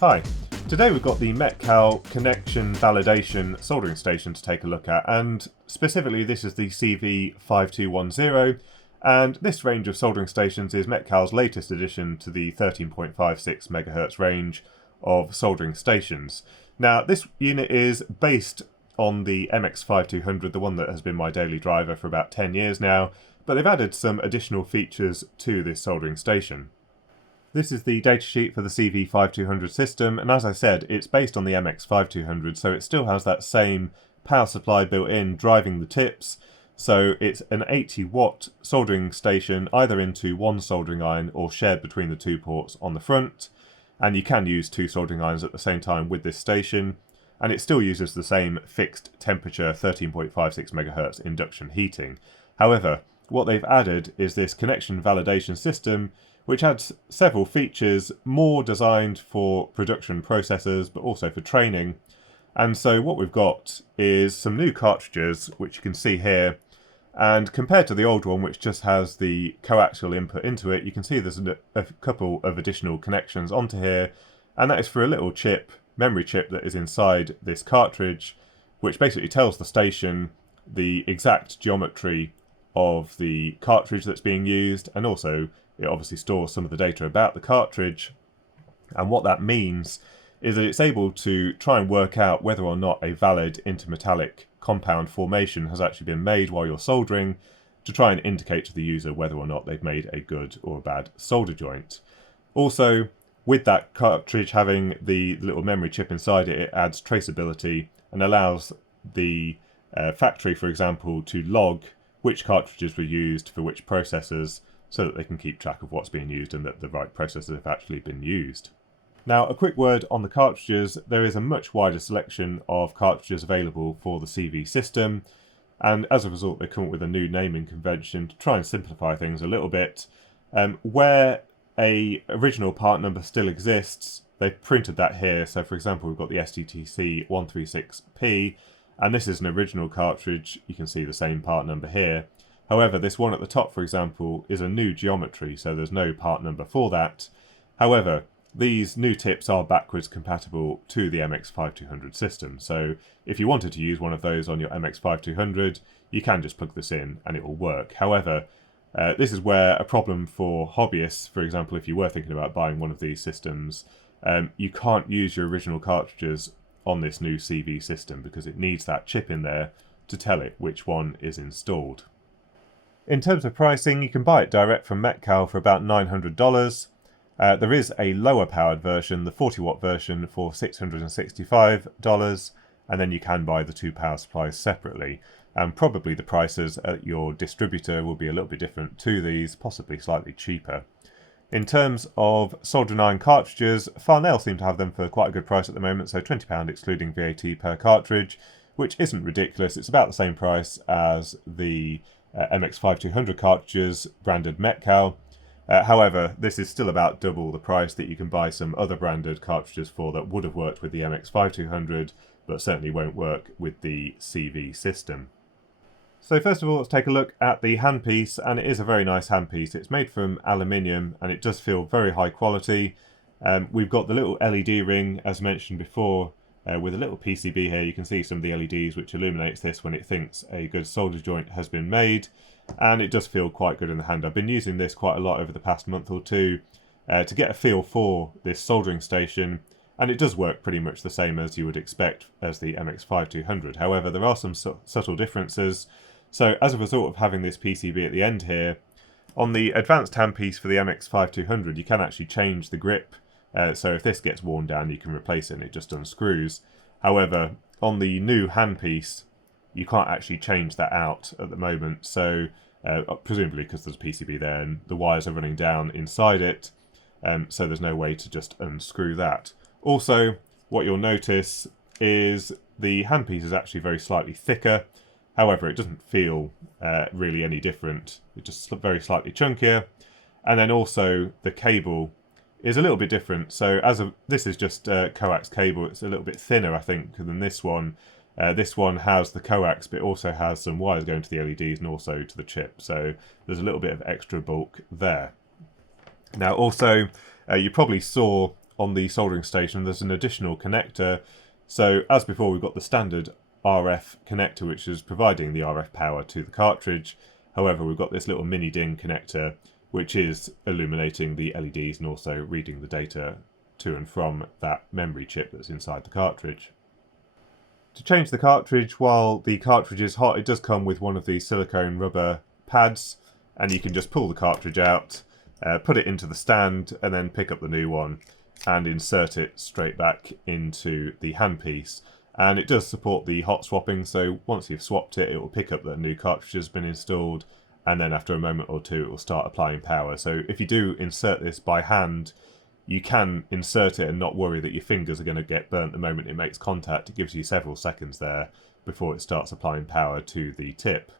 Hi, today we've got the Metcal connection validation soldering station to take a look at, and specifically this is the CV5210, and this range of soldering stations is Metcal's latest addition to the 13.56 MHz range of soldering stations. Now this unit is based on the MX5200, the one that has been my daily driver for about 10 years now, but they've added some additional features to this soldering station. This is the datasheet for the CV5200 system, and as I said, it's based on the MX5200, so it still has that same power supply built in driving the tips. So it's an 80 watt soldering station, either into one soldering iron or shared between the two ports on the front, and you can use two soldering irons at the same time with this station, and it still uses the same fixed temperature 13.56 MHz induction heating. However, what they've added is this connection validation system, which adds several features more designed for production processors but also for training. And so what we've got is some new cartridges, which you can see here, and compared to the old one, which just has the coaxial input into it, you can see there's a couple of additional connections onto here, and that is for a little chip, memory chip, that is inside this cartridge, which basically tells the station the exact geometry of the cartridge that's being used, and also it obviously stores some of the data about the cartridge. And what that means is that it's able to try and work out whether or not a valid intermetallic compound formation has actually been made while you're soldering, to try and indicate to the user whether or not they've made a good or a bad solder joint. Also, with that cartridge having the little memory chip inside it, it adds traceability and allows the factory, for example, to log which cartridges were used for which processors, so that they can keep track of what's being used and that the right processors have actually been used. Now, a quick word on the cartridges. There is a much wider selection of cartridges available for the CV system, and as a result they come up with a new naming convention to try and simplify things a little bit. Where a original part number still exists, they've printed that here. So for example, we've got the SDG136P, and this is an original cartridge. You can see the same part number here. However, this one at the top, for example, is a new geometry, so there's no part number for that. However, these new tips are backwards compatible to the MX5200 system, so if you wanted to use one of those on your MX5200, you can just plug this in and it will work. However, this is where a problem for hobbyists, for example, if you were thinking about buying one of these systems, you can't use your original cartridges on this new CV system because it needs that chip in there to tell it which one is installed. In terms of pricing, you can buy it direct from Metcal for about $900. There is a lower powered version, the 40 watt version, for $665, and then you can buy the two power supplies separately. And probably the prices at your distributor will be a little bit different to these, possibly slightly cheaper. In terms of soldering iron cartridges, Farnell seem to have them for quite a good price at the moment, so £20 excluding VAT per cartridge, which isn't ridiculous. It's about the same price as the MX5200 cartridges branded Metcal. However, this is still about double the price that you can buy some other branded cartridges for that would have worked with the MX5200, but certainly won't work with the CV system. So first of all, let's take a look at the handpiece, and it is a very nice handpiece. It's made from aluminium and it does feel very high quality. We've got the little LED ring, as mentioned before, with a little PCB here. You can see some of the LEDs which illuminates this when it thinks a good solder joint has been made, and it does feel quite good in the hand. I've been using this quite a lot over the past month or two to get a feel for this soldering station, and it does work pretty much the same as you would expect as the MX5200. However, there are some subtle differences. So as a result of having this PCB at the end here, on the advanced handpiece for the MX5200 you can actually change the grip. So if this gets worn down, you can replace it and it just unscrews. However, on the new handpiece, you can't actually change that out at the moment. So presumably because there's a PCB there and the wires are running down inside it, so there's no way to just unscrew that. Also, what you'll notice is the handpiece is actually very slightly thicker. However, it doesn't feel really any different. It's just very slightly chunkier. And then also the cable is a little bit different. So this is just a coax cable. It's a little bit thinner, I think, than this one. This one has the coax, but it also has some wires going to the LEDs and also to the chip. So there's a little bit of extra bulk there. Now also, you probably saw on the soldering station there's an additional connector. So as before, we've got the standard RF connector which is providing the RF power to the cartridge. However, we've got this little mini DIN connector which is illuminating the LEDs and also reading the data to and from that memory chip that's inside the cartridge. To change the cartridge while the cartridge is hot, it does come with one of these silicone rubber pads, and you can just pull the cartridge out, put it into the stand, and then pick up the new one and insert it straight back into the handpiece. And it does support the hot swapping, so once you've swapped it, it will pick up that a new cartridge has been installed, and then after a moment or two it will start applying power. So if you do insert this by hand, you can insert it and not worry that your fingers are going to get burnt the moment it makes contact. It gives you several seconds there before it starts applying power to the tip.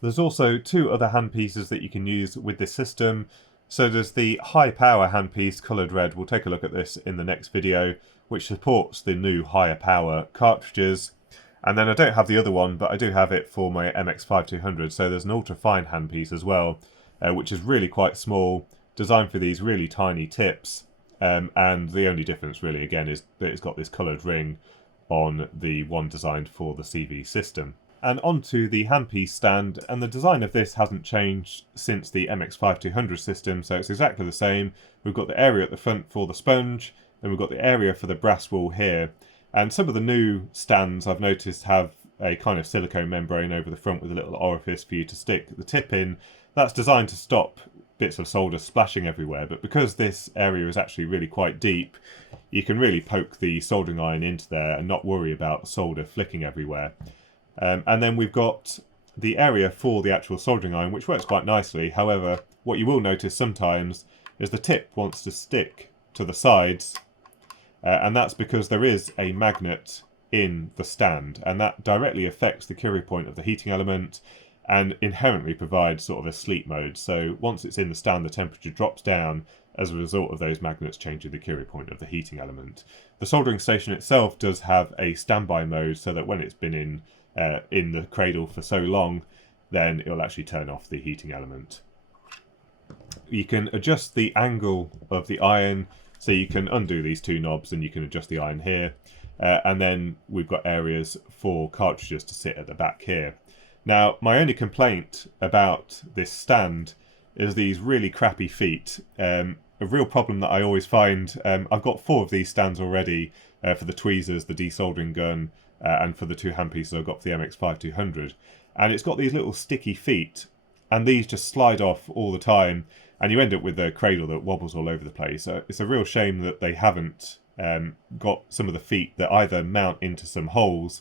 There's also two other handpieces that you can use with this system. So there's the high power handpiece, coloured red. We'll take a look at this in the next video, which supports the new higher power cartridges. And then I don't have the other one, but I do have it for my MX5200. So there's an ultra fine handpiece as well, which is really quite small, designed for these really tiny tips. And the only difference really, again, is that it's got this coloured ring on the one designed for the CV system. And onto the Handpiece Stand, and the design of this hasn't changed since the MX5200 system, so it's exactly the same. We've got the area at the front for the sponge, then we've got the area for the brass wool here. And some of the new stands I've noticed have a kind of silicone membrane over the front with a little orifice for you to stick the tip in. That's designed to stop bits of solder splashing everywhere, but because this area is actually really quite deep, you can really poke the soldering iron into there and not worry about solder flicking everywhere. And then we've got the area for the actual soldering iron, which works quite nicely. However, what you will notice sometimes is the tip wants to stick to the sides, and that's because there is a magnet in the stand, and that directly affects the Curie point of the heating element and inherently provides sort of a sleep mode. So once it's in the stand, the temperature drops down as a result of those magnets changing the Curie point of the heating element. The soldering station itself does have a standby mode, so that when it's been in the cradle for so long, then it'll actually turn off the heating element. You can adjust the angle of the iron, so you can undo these two knobs and you can adjust the iron here. And then we've got areas for cartridges to sit at the back here. Now, my only complaint about this stand is these really crappy feet. A real problem that I always find, I've got 4 of these stands already for the tweezers, the desoldering gun, and for the 2 handpieces I've got for the MX5200. And it's got these little sticky feet, and these just slide off all the time, and you end up with a cradle that wobbles all over the place. So it's a real shame that they haven't got some of the feet that either mount into some holes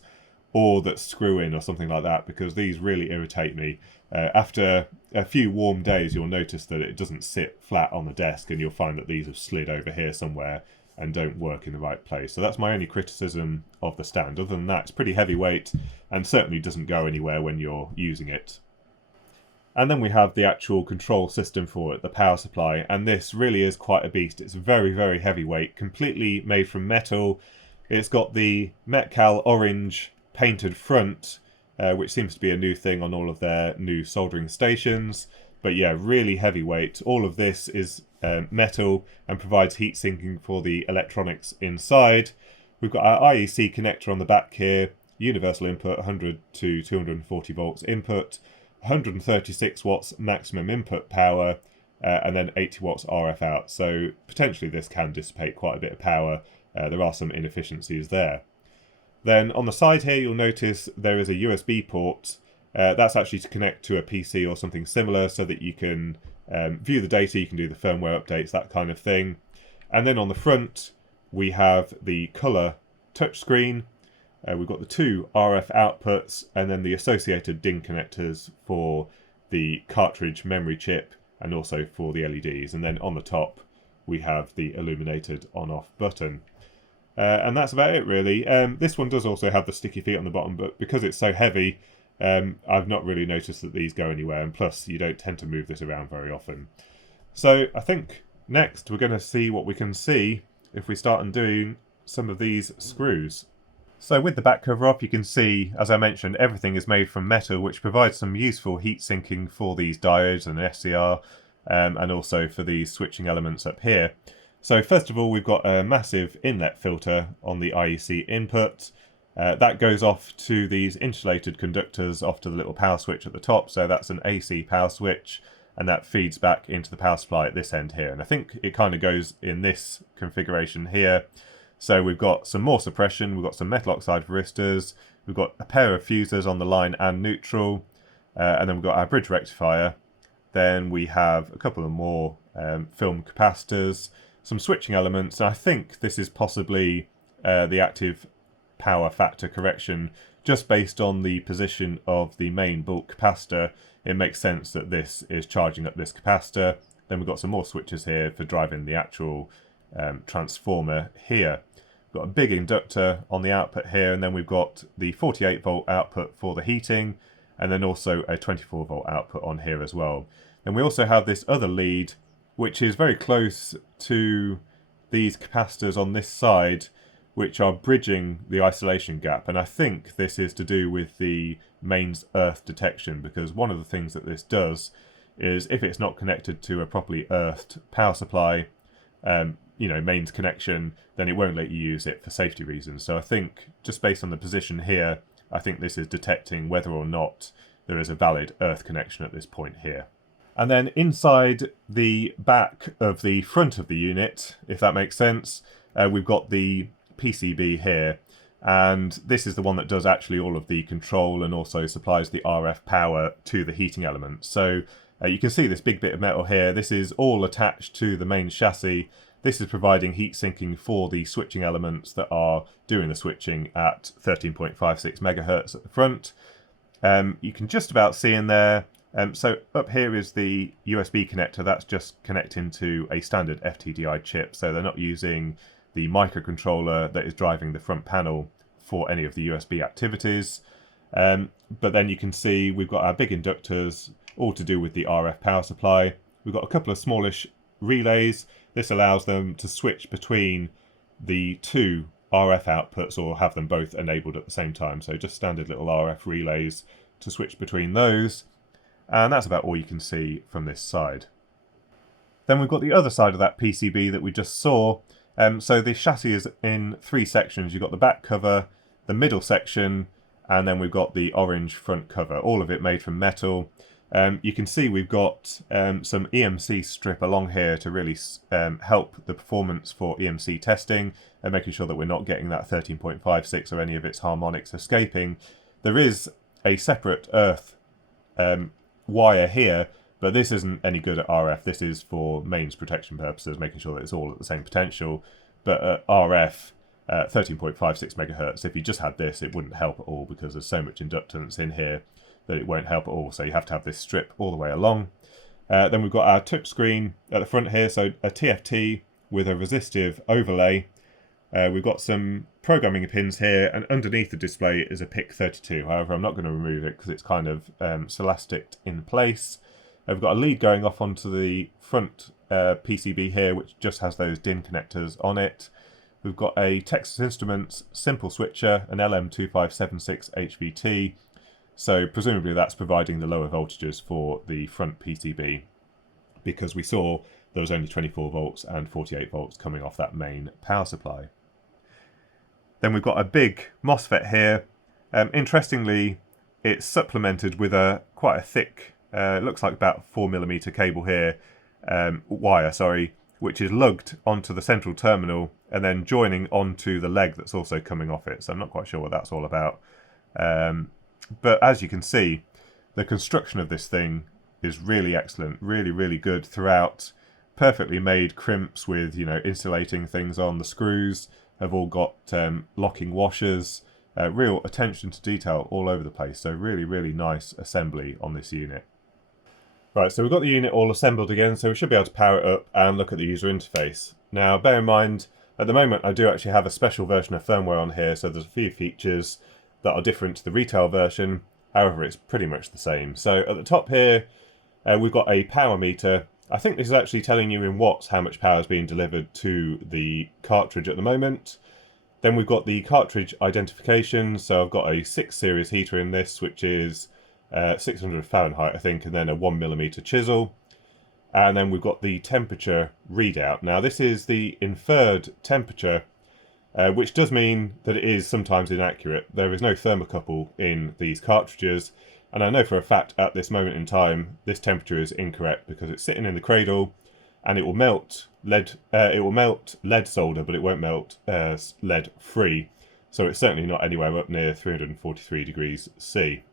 or that screw in or something like that, because these really irritate me. After a few warm days, you'll notice that it doesn't sit flat on the desk, and you'll find that these have slid over here somewhere and don't work in the right place. So that's my only criticism of the stand. Other than that, it's pretty heavyweight and certainly doesn't go anywhere when you're using it. And then we have the actual control system for it, the power supply, and this really is quite a beast. It's very, very heavyweight, completely made from metal. It's got the Metcal orange painted front, which seems to be a new thing on all of their new soldering stations. But yeah, really heavyweight. All of this is metal and provides heat sinking for the electronics inside. We've got our IEC connector on the back here, universal input, 100 to 240 volts input, 136 watts maximum input power, and then 80 watts RF out. So potentially this can dissipate quite a bit of power. There are some inefficiencies there. Then on the side here, you'll notice there is a USB port. That's actually to connect to a PC or something similar, so that you can view the data, you can do the firmware updates, that kind of thing. And then on the front, we have the colour touchscreen. We've got the 2 RF outputs, and then the associated DIN connectors for the cartridge memory chip and also for the LEDs. And then on the top, we have the illuminated on-off button. And that's about it, really. This one does also have the sticky feet on the bottom, but because it's so heavy, I've not really noticed that these go anywhere, and plus you don't tend to move this around very often. So I think next we're going to see what we can see if we start undoing some of these screws. So with the back cover off, you can see, as I mentioned, everything is made from metal, which provides some useful heat sinking for these diodes and SCR, and also for these switching elements up here. So first of all, we've got a massive inlet filter on the IEC input. That goes off to these insulated conductors off to the little power switch at the top. So that's an AC power switch, and that feeds back into the power supply at this end here. And I think it kind of goes in this configuration here. So we've got some more suppression, we've got some metal oxide varistors, we've got a pair of fusers on the line and neutral, and then we've got our bridge rectifier. Then we have a couple of more film capacitors, some switching elements, and I think this is possibly the active power factor correction. Just based on the position of the main bulk capacitor, it makes sense that this is charging up this capacitor. Then we've got some more switches here for driving the actual transformer here. We've got a big inductor on the output here, and then we've got the 48 volt output for the heating, and then also a 24 volt output on here as well. And we also have this other lead, which is very close to these capacitors on this side, which are bridging the isolation gap. And I think this is to do with the mains earth detection, because one of the things that this does is if it's not connected to a properly earthed power supply, mains connection, then it won't let you use it for safety reasons. So I think just based on the position here, I think this is detecting whether or not there is a valid earth connection at this point here. And then inside the back of the front of the unit, if that makes sense, we've got the PCB here, and this is the one that does actually all of the control and also supplies the RF power to the heating element. So you can see this big bit of metal here. This is all attached to the main chassis. This is providing heat sinking for the switching elements that are doing the switching at 13.56 megahertz at the front. You can just about see in there. So up here is the USB connector. That's just connecting to a standard FTDI chip. So they're not using the microcontroller that is driving the front panel for any of the USB activities. But then you can see we've got our big inductors, all to do with the RF power supply. We've got a couple of smallish relays. This allows them to switch between the two RF outputs or have them both enabled at the same time. So just standard little RF relays to switch between those. And that's about all you can see from this side. Then we've got the other side of that PCB that we just saw. So the chassis is in three sections. You've got the back cover, the middle section, and then we've got the orange front cover, all of it made from metal. You can see we've got some EMC strip along here to really help the performance for EMC testing and making sure that we're not getting that 13.56 or any of its harmonics escaping. There is a separate earth wire here, but this isn't any good at RF. This is for mains protection purposes, making sure that it's all at the same potential. But at RF, 13.56 megahertz, if you just had this, it wouldn't help at all because there's so much inductance in here that it won't help at all. So you have to have this strip all the way along. Then we've got our tip screen at the front here, so a TFT with a resistive overlay. We've got some programming pins here, and underneath the display is a PIC32. However, I'm not going to remove it because it's kind of elasticed in place. We've got a lead going off onto the front PCB here, which just has those DIN connectors on it. We've got a Texas Instruments simple switcher, an LM2576 HVT. So presumably that's providing the lower voltages for the front PCB, because we saw there was only 24 volts and 48 volts coming off that main power supply. Then we've got a big MOSFET here. Interestingly, it's supplemented with quite a thick, looks like about 4mm cable here, wire, which is lugged onto the central terminal and then joining onto the leg that's also coming off it. So I'm not quite sure what that's all about. But as you can see, the construction of this thing is really excellent, really, really good throughout. Perfectly made crimps with, insulating things on. The screws have all got locking washers, real attention to detail all over the place. So really, really nice assembly on this unit. Right, so we've got the unit all assembled again, so we should be able to power it up and look at the user interface. Now, bear in mind, at the moment I do actually have a special version of firmware on here, so there's a few features that are different to the retail version. However, it's pretty much the same. So at the top here, we've got a power meter. I think this is actually telling you in watts how much power is being delivered to the cartridge at the moment. Then we've got the cartridge identification. So I've got a 6 series heater in this, which is 600 Fahrenheit, I think, and then a 1mm chisel. And then we've got the temperature readout. Now this is the inferred temperature, which does mean that it is sometimes inaccurate. There is no thermocouple in these cartridges, and I know for a fact at this moment in time this temperature is incorrect because it's sitting in the cradle and it will melt lead. It will melt lead solder, but it won't melt lead free. So it's certainly not anywhere up near 343 degrees C.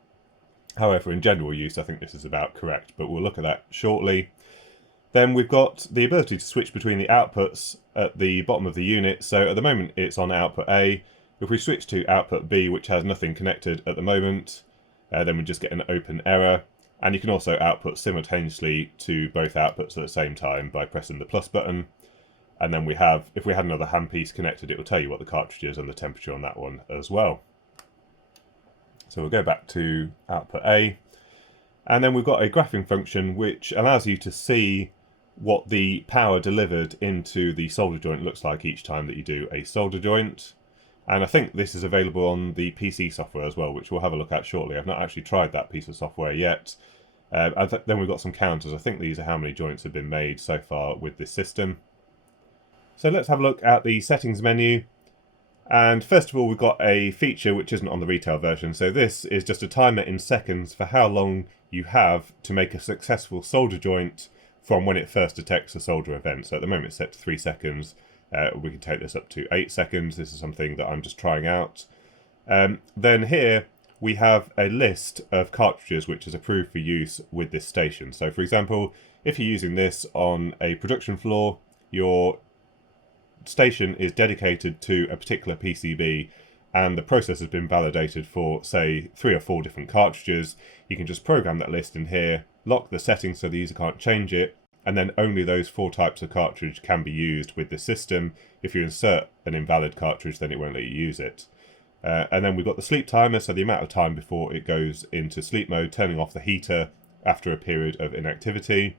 However, in general use, I think this is about correct, but we'll look at that shortly. Then we've got the ability to switch between the outputs at the bottom of the unit. So at the moment it's on output A. If we switch to output B, which has nothing connected at the moment, then we just get an open error. And you can also output simultaneously to both outputs at the same time by pressing the plus button. And then we have, if we had another handpiece connected, it will tell you what the cartridge is and the temperature on that one as well. So we'll go back to output A. And then we've got a graphing function which allows you to see what the power delivered into the solder joint looks like each time that you do a solder joint. And I think this is available on the PC software as well, which we'll have a look at shortly. I've not actually tried that piece of software yet. Then we've got some counters. I think these are how many joints have been made so far with this system. So let's have a look at the settings menu. And first of all, we've got a feature which isn't on the retail version. So this is just a timer in seconds for how long you have to make a successful solder joint from when it first detects a solder event. So at the moment it's set to 3 seconds. We can take this up to 8 seconds. This is something that I'm just trying out. Then here we have a list of cartridges which is approved for use with this station. So for example, if you're using this on a production floor, your station is dedicated to a particular PCB and the process has been validated for, say, 3 or 4 different cartridges. You can just program that list in here, lock the settings so the user can't change it, and then only those 4 types of cartridge can be used with the system. If you insert an invalid cartridge, then it won't let you use it. And then we've got the sleep timer, so the amount of time before it goes into sleep mode, turning off the heater after a period of inactivity.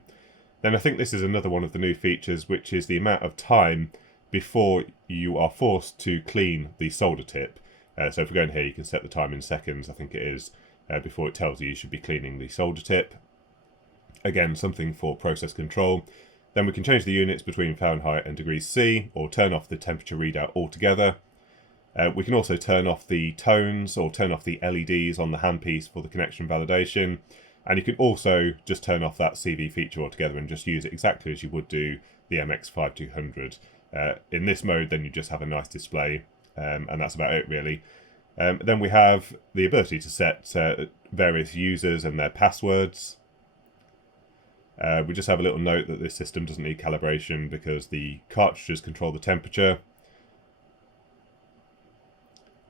Then I think this is another one of the new features, which is the amount of time before you are forced to clean the solder tip. So if we go in here, you can set the time in seconds, I think it is, before it tells you should be cleaning the solder tip. Again, something for process control. Then we can change the units between Fahrenheit and degrees C, or turn off the temperature readout altogether. We can also turn off the tones or turn off the LEDs on the handpiece for the connection validation. And you can also just turn off that CV feature altogether and just use it exactly as you would do the MX5200. In this mode, then you just have a nice display, and that's about it really. Then we have the ability to set various users and their passwords. We just have a little note that this system doesn't need calibration because the cartridges control the temperature.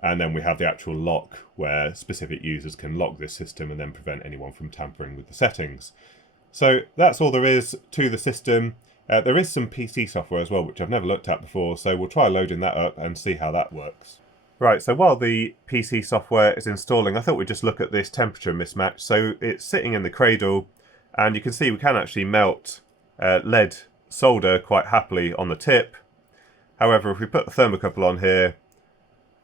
And then we have the actual lock where specific users can lock this system and then prevent anyone from tampering with the settings. So that's all there is to the system. There is some PC software as well, which I've never looked at before, so we'll try loading that up and see how that works. Right, so while the PC software is installing, I thought we'd just look at this temperature mismatch. So it's sitting in the cradle, and you can see we can actually melt lead solder quite happily on the tip. However, if we put the thermocouple on here,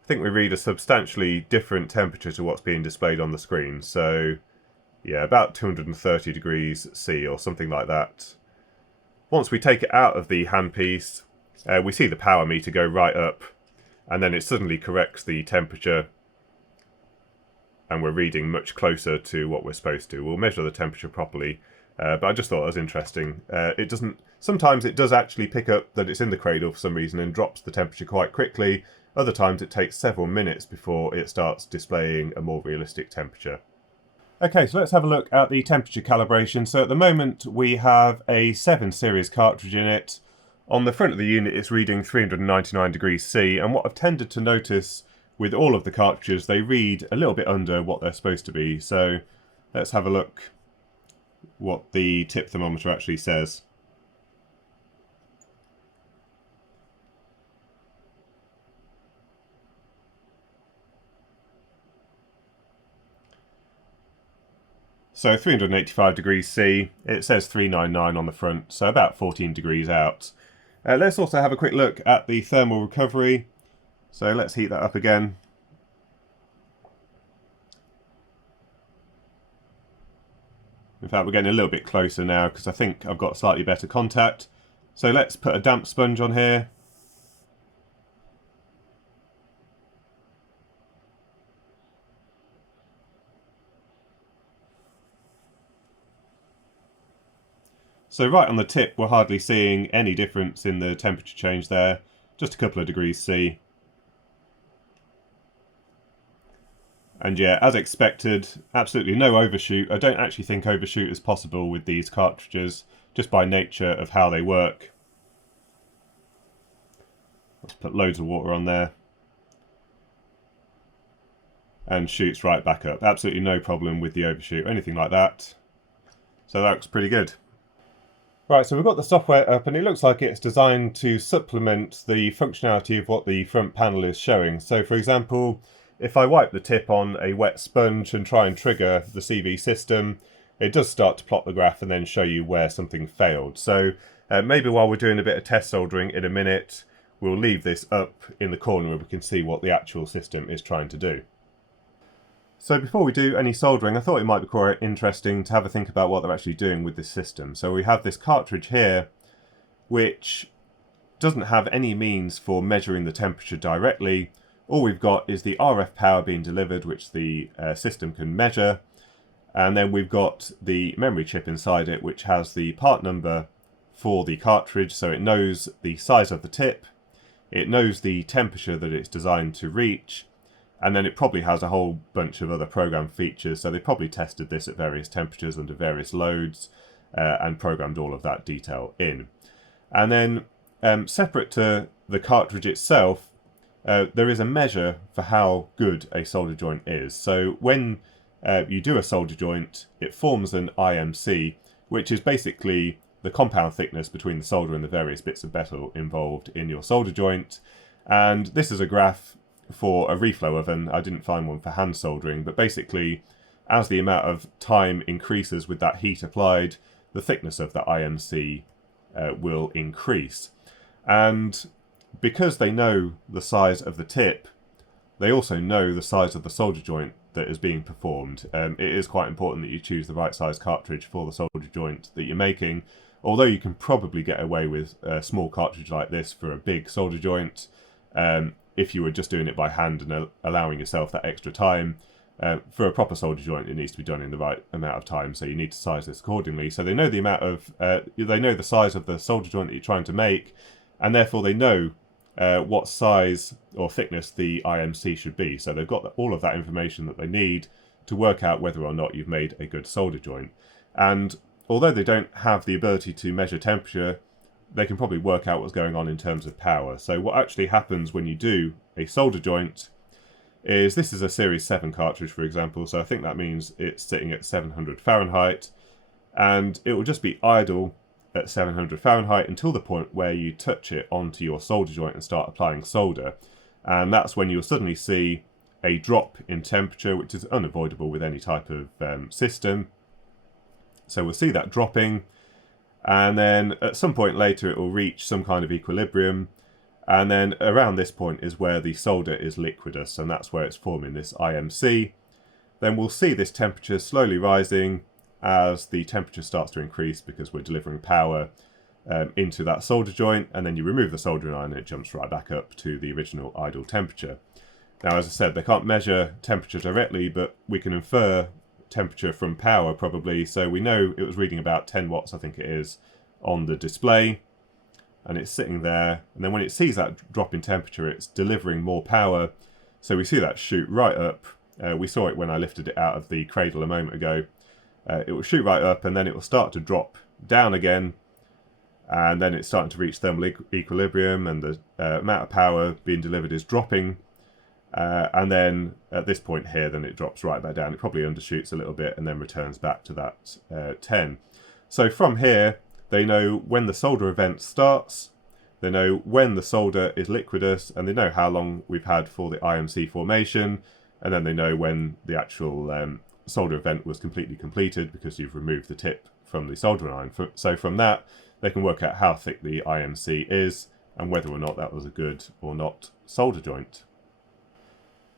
I think we read a substantially different temperature to what's being displayed on the screen. So, yeah, about 230 degrees C or something like that. Once we take it out of the handpiece, we see the power meter go right up, and then it suddenly corrects the temperature, and we're reading much closer to what we're supposed to. We'll measure the temperature properly, but I just thought it was interesting. Sometimes it does actually pick up that it's in the cradle for some reason and drops the temperature quite quickly. Other times it takes several minutes before it starts displaying a more realistic temperature. Okay, so let's have a look at the temperature calibration. So at the moment we have a 7 series cartridge in it. On the front of the unit it's reading 399 degrees C, and what I've tended to notice with all of the cartridges, they read a little bit under what they're supposed to be. So let's have a look what the tip thermometer actually says. So 385 degrees C, it says 399 on the front, so about 14 degrees out. Let's also have a quick look at the thermal recovery. So let's heat that up again. In fact, we're getting a little bit closer now because I think I've got slightly better contact. So let's put a damp sponge on here. So right on the tip, we're hardly seeing any difference in the temperature change there. Just a couple of degrees C. And yeah, as expected, absolutely no overshoot. I don't actually think overshoot is possible with these cartridges, just by nature of how they work. Let's put loads of water on there. And shoots right back up. Absolutely no problem with the overshoot or anything like that. So that looks pretty good. Right, so we've got the software up and it looks like it's designed to supplement the functionality of what the front panel is showing. So for example, if I wipe the tip on a wet sponge and try and trigger the CV system, it does start to plot the graph and then show you where something failed. So maybe while we're doing a bit of test soldering in a minute, we'll leave this up in the corner where we can see what the actual system is trying to do. So before we do any soldering, I thought it might be quite interesting to have a think about what they're actually doing with this system. So we have this cartridge here, which doesn't have any means for measuring the temperature directly. All we've got is the RF power being delivered, which the system can measure. And then we've got the memory chip inside it, which has the part number for the cartridge. So it knows the size of the tip. It knows the temperature that it's designed to reach. And then it probably has a whole bunch of other program features. So they probably tested this at various temperatures under various loads and programmed all of that detail in. And then separate to the cartridge itself, there is a measure for how good a solder joint is. So when you do a solder joint, it forms an IMC, which is basically the compound thickness between the solder and the various bits of metal involved in your solder joint. And this is a graph for a reflow oven. I didn't find one for hand soldering, but basically as the amount of time increases with that heat applied, the thickness of the IMC will increase. And because they know the size of the tip, they also know the size of the solder joint that is being performed. It is quite important that you choose the right size cartridge for the solder joint that you're making, although you can probably get away with a small cartridge like this for a big solder joint. If you were just doing it by hand and allowing yourself that extra time. For a proper solder joint, it needs to be done in the right amount of time, so you need to size this accordingly. So they know the amount of, they know the size of the solder joint that you're trying to make, and therefore they know what size or thickness the IMC should be. So they've got all of that information that they need to work out whether or not you've made a good solder joint. And although they don't have the ability to measure temperature, they can probably work out what's going on in terms of power. So what actually happens when you do a solder joint is, this is a Series 7 cartridge, for example, so I think that means it's sitting at 700 Fahrenheit, and it will just be idle at 700 Fahrenheit until the point where you touch it onto your solder joint and start applying solder. And that's when you'll suddenly see a drop in temperature, which is unavoidable with any type of system. So we'll see that dropping, and then at some point later it will reach some kind of equilibrium, and then around this point is where the solder is liquidous, and that's where it's forming this IMC. Then we'll see this temperature slowly rising as the temperature starts to increase because we're delivering power into that solder joint, and then you remove the soldering iron and it jumps right back up to the original idle temperature. Now, as I said, they can't measure temperature directly, but we can infer temperature from power probably. So we know it was reading about 10 watts, I think it is, on the display, and it's sitting there. And then when it sees that drop in temperature, it's delivering more power. So we see that shoot right up. We saw it when I lifted it out of the cradle a moment ago. It will shoot right up, and then it will start to drop down again, and then it's starting to reach thermal equilibrium, and the amount of power being delivered is dropping. And then at this point here, then it drops right back down. It probably undershoots a little bit and then returns back to that 10. So from here, they know when the solder event starts, they know when the solder is liquidous, and they know how long we've had for the IMC formation, and then they know when the actual solder event was completely completed because you've removed the tip from the soldering iron. So from that, they can work out how thick the IMC is and whether or not that was a good or not solder joint.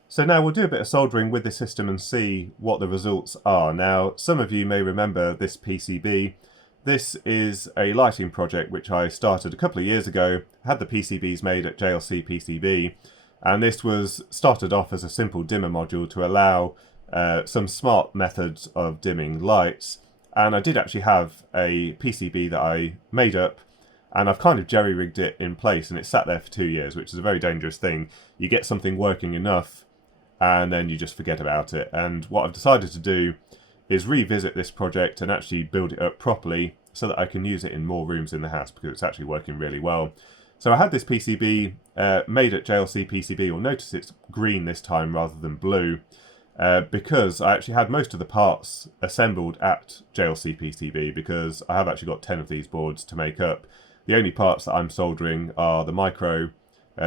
So now we'll do a bit of soldering with this system and see what the results are. Now, some of you may remember this PCB. This is a lighting project which I started a couple of years ago. I had the PCBs made at JLCPCB, and this was started off as a simple dimmer module to allow some smart methods of dimming lights. And I did actually have a PCB that I made up, and I've kind of jerry-rigged it in place, and it sat there for 2 years, which is a very dangerous thing. You get something working enough, and then you just forget about it. And what I've decided to do is revisit this project and actually build it up properly so that I can use it in more rooms in the house, because it's actually working really well. So I had this PCB made at JLCPCB. You'll notice it's green this time rather than blue, because I actually had most of the parts assembled at JLCPCB, because I have actually got 10 of these boards to make up. The only parts that I'm soldering are the micro,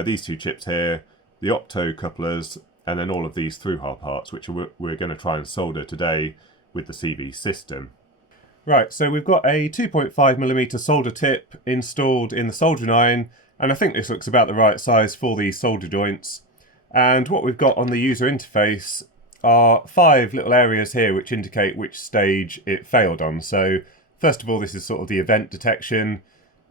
these two chips here, the opto couplers, and then all of these through-hole parts, which we're going to try and solder today with the CV system. Right, so we've got a 2.5mm solder tip installed in the soldering iron, and I think this looks about the right size for these solder joints. And what we've got on the user interface are 5 little areas here which indicate which stage it failed on. So first of all, this is sort of the event detection.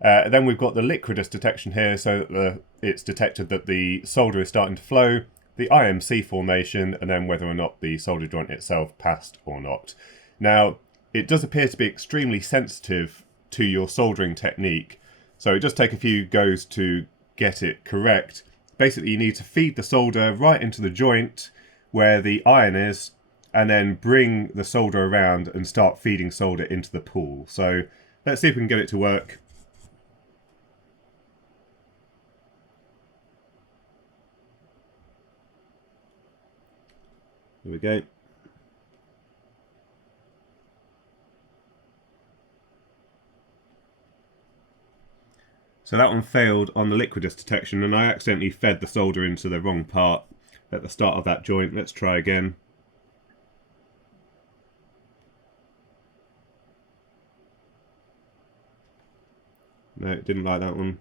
Then we've got the liquidus detection here, so that it's detected that the solder is starting to flow, the IMC formation, and then whether or not the solder joint itself passed or not. Now, it does appear to be extremely sensitive to your soldering technique, so it does take a few goes to get it correct. Basically, you need to feed the solder right into the joint where the iron is, and then bring the solder around and start feeding solder into the pool. So let's see if we can get it to work. Here we go. So that one failed on the liquidus detection, and I accidentally fed the solder into the wrong part at the start of that joint. Let's try again. No, it didn't like that one.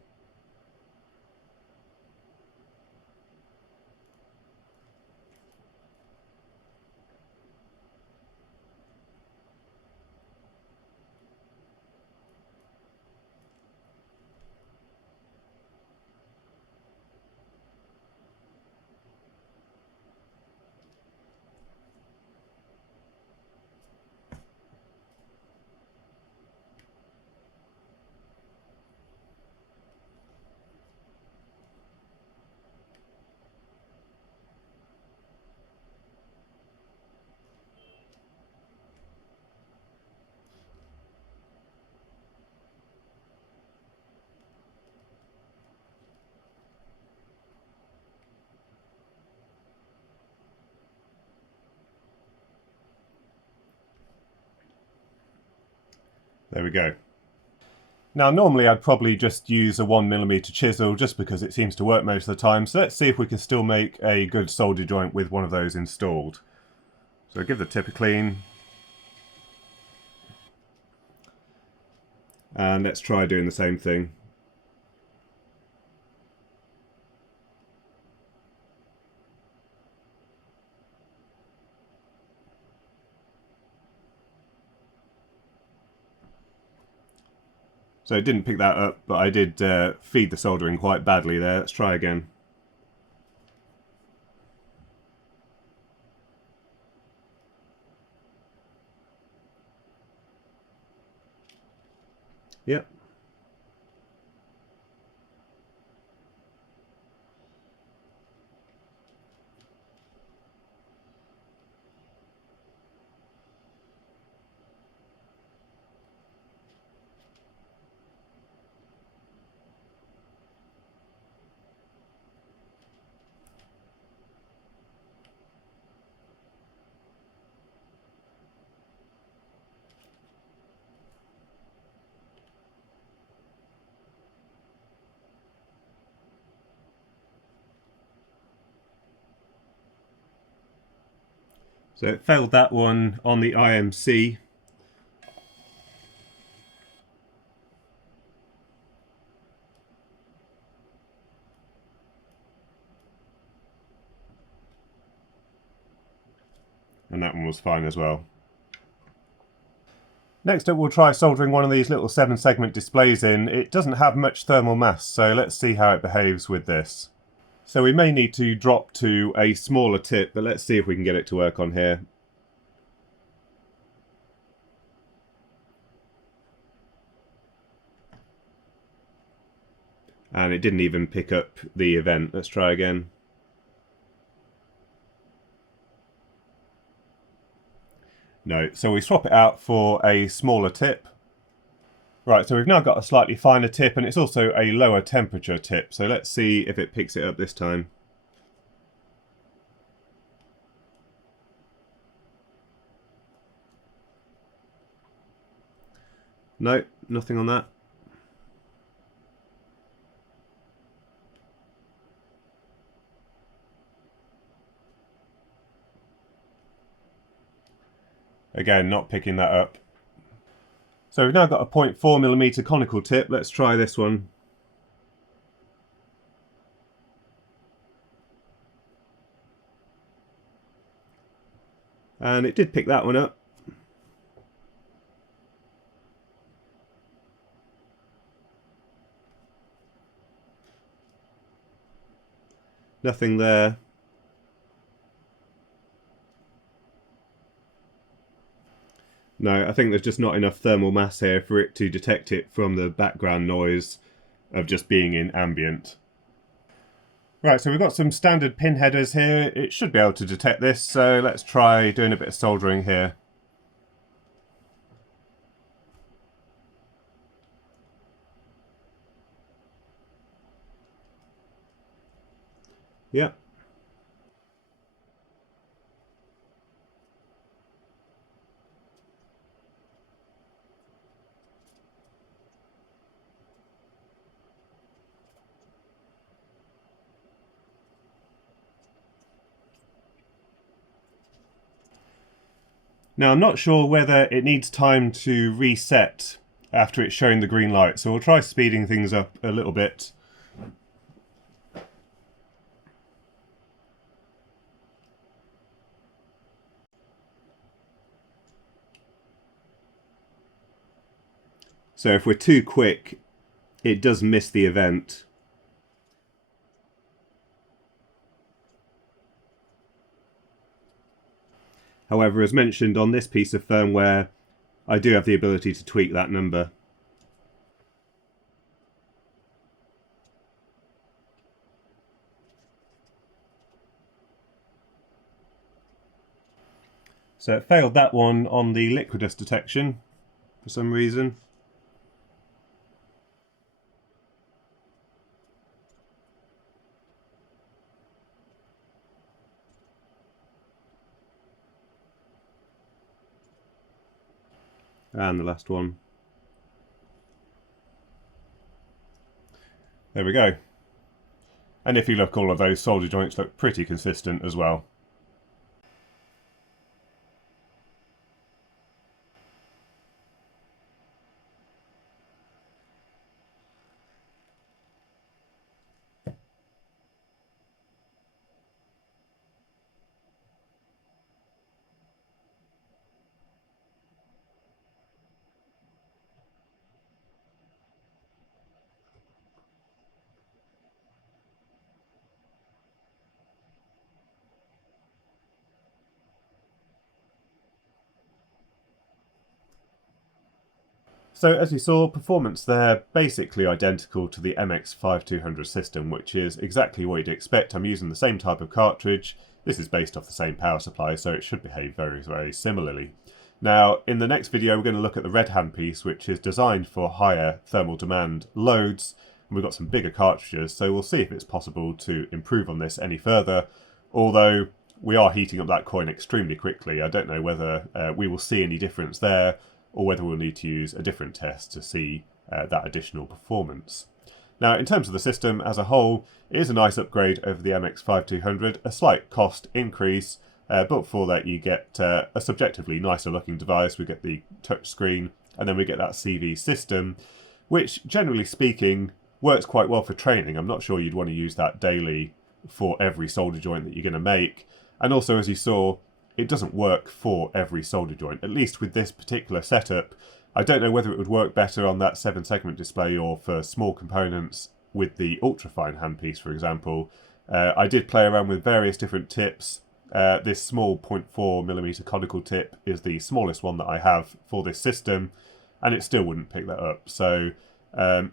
There we go. Now, normally I'd probably just use a 1mm chisel just because it seems to work most of the time. So let's see if we can still make a good solder joint with one of those installed. So give the tip a clean. And let's try doing the same thing. So it didn't pick that up, but I did feed the soldering quite badly there. Let's try again. Yep. So it failed that one on the IMC. and that one was fine as well. Next up we'll try soldering one of these little 7-segment displays in. It doesn't have much thermal mass, so let's see how it behaves with this. So we may need to drop to a smaller tip, but let's see if we can get it to work on here. And it didn't even pick up the event. Let's try again. No, so we swap it out for a smaller tip. Right, so we've now got a slightly finer tip, and it's also a lower temperature tip. So let's see if it picks it up this time. No, nothing on that. Again, not picking that up. So we've now got a 0.4mm conical tip. Let's try this one. And it did pick that one up. Nothing there. No, I think there's just not enough thermal mass here for it to detect it from the background noise of just being in ambient. Right, so we've got some standard pin headers here. It should be able to detect this, so let's try doing a bit of soldering here. Yeah. Now I'm not sure whether it needs time to reset after it's showing the green light, so we'll try speeding things up a little bit. So if we're too quick, it does miss the event. However, as mentioned on this piece of firmware, I do have the ability to tweak that number. So it failed that one on the liquidus detection for some reason. And the last one. There we go. And if you look, all of those solder joints look pretty consistent as well. So as you saw, performance there basically identical to the MX5200 system, which is exactly what you'd expect. I'm using the same type of cartridge. This is based off the same power supply, so it should behave very, very similarly. Now, in the next video, we're going to look at the red handpiece, which is designed for higher thermal demand loads. And we've got some bigger cartridges, so we'll see if it's possible to improve on this any further. Although we are heating up that coin extremely quickly, I don't know whether we will see any difference there, or whether we'll need to use a different test to see that additional performance. Now, in terms of the system as a whole, it is a nice upgrade over the MX5200, a slight cost increase, but for that you get a subjectively nicer looking device. We get the touch screen, and then we get that CV system, which generally speaking works quite well for training. I'm not sure you'd want to use that daily for every solder joint that you're going to make. And also, as you saw, it doesn't work for every solder joint, at least with this particular setup. I don't know whether it would work better on that 7-segment display or for small components with the ultra-fine handpiece, for example. I did play around with various different tips. This small 0.4mm conical tip is the smallest one that I have for this system, and it still wouldn't pick that up. So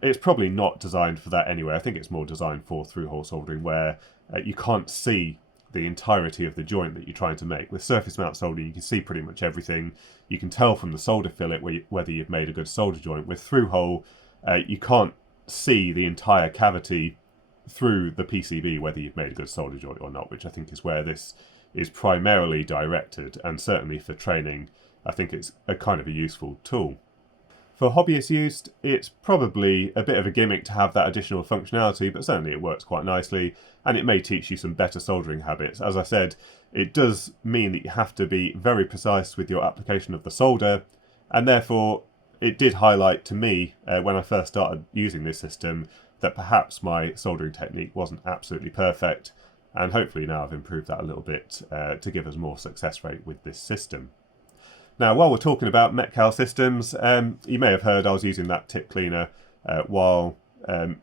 it's probably not designed for that anyway. I think it's more designed for through-hole soldering, where you can't see the entirety of the joint that you're trying to make. With surface mount soldering, you can see pretty much everything. You can tell from the solder fillet whether you've made a good solder joint. With through-hole, you can't see the entire cavity through the PCB whether you've made a good solder joint or not, which I think is where this is primarily directed, and certainly for training I think it's a kind of a useful tool. For hobbyist use, it's probably a bit of a gimmick to have that additional functionality, but certainly it works quite nicely, and it may teach you some better soldering habits. As I said, it does mean that you have to be very precise with your application of the solder, and therefore it did highlight to me when I first started using this system that perhaps my soldering technique wasn't absolutely perfect, and hopefully now I've improved that a little bit to give us more success rate with this system. Now, while we're talking about Metcal systems, you may have heard I was using that tip cleaner while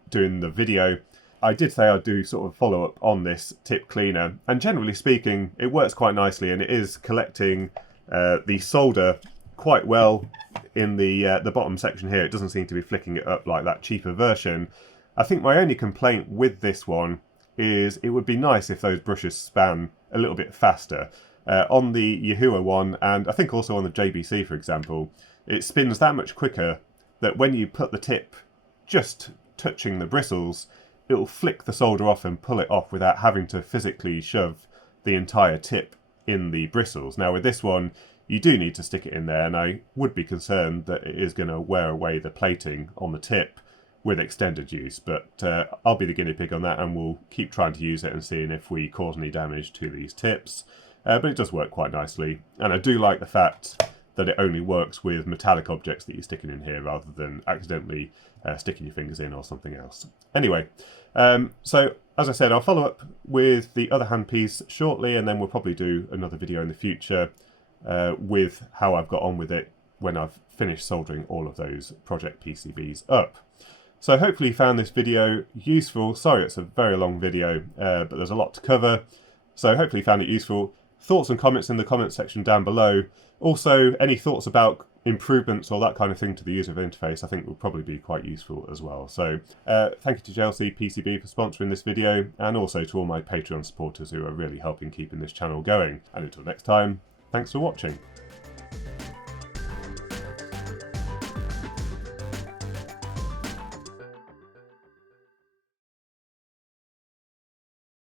doing the video. I did say I'd do sort of follow up on this tip cleaner, and generally speaking, it works quite nicely, and it is collecting the solder quite well in the bottom section here. It doesn't seem to be flicking it up like that cheaper version. I think my only complaint with this one is it would be nice if those brushes span a little bit faster. On the Yahoo one, and I think also on the JBC, for example, it spins that much quicker that when you put the tip just touching the bristles, it'll flick the solder off and pull it off without having to physically shove the entire tip in the bristles. Now with this one, you do need to stick it in there, and I would be concerned that it is going to wear away the plating on the tip with extended use, but I'll be the guinea pig on that, and we'll keep trying to use it and seeing if we cause any damage to these tips. But it does work quite nicely, and I do like the fact that it only works with metallic objects that you're sticking in here rather than accidentally sticking your fingers in or something else. Anyway, so as I said, I'll follow up with the other handpiece shortly, and then we'll probably do another video in the future with how I've got on with it when I've finished soldering all of those project PCBs up. So hopefully you found this video useful. Sorry it's a very long video, but there's a lot to cover. So hopefully you found it useful. Thoughts and comments in the comments section down below. Also, any thoughts about improvements or that kind of thing to the user interface I think will probably be quite useful as well. So thank you to JLCPCB for sponsoring this video, and also to all my Patreon supporters who are really helping keeping this channel going. And until next time, thanks for watching.